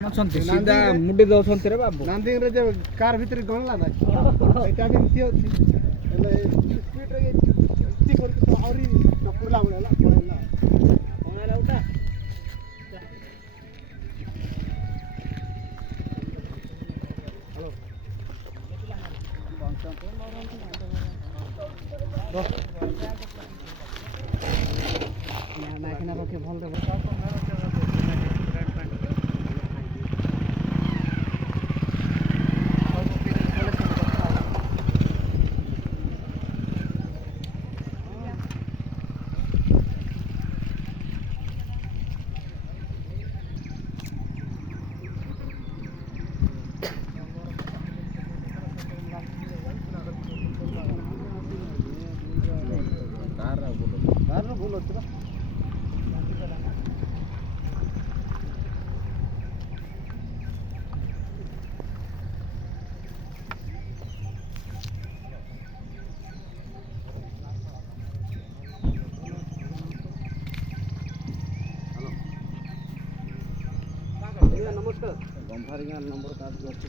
ଅଛନ୍ତି ସିଧା ମୁଣ୍ଡି ଦଉଛନ୍ତି ରେ ବାବୁ। ନାନ୍ଦିଙ୍ଗରେ ଯେ କାର ଭିତରେ ଗଣଲା ନା ଏଇଟା ବି ଏମିତି ଅଛି ହେଲେ ସ୍ପିଡରେ ଏମିତି କରିକି ତ ଆହୁରି ଚପୁରିଲା ଭଳିଆ ହେଲା ପଳେଇଲା କଣ ହେଲା ଉଠା ନା କିନା ରଖେ ଭଲ କାର ଭୁଲ ଅଛି ନା ନମସ୍କାର ଗମ୍ଭାରୀ ଗାଁ ନମ୍ବର କାର୍ଡ ଅଛି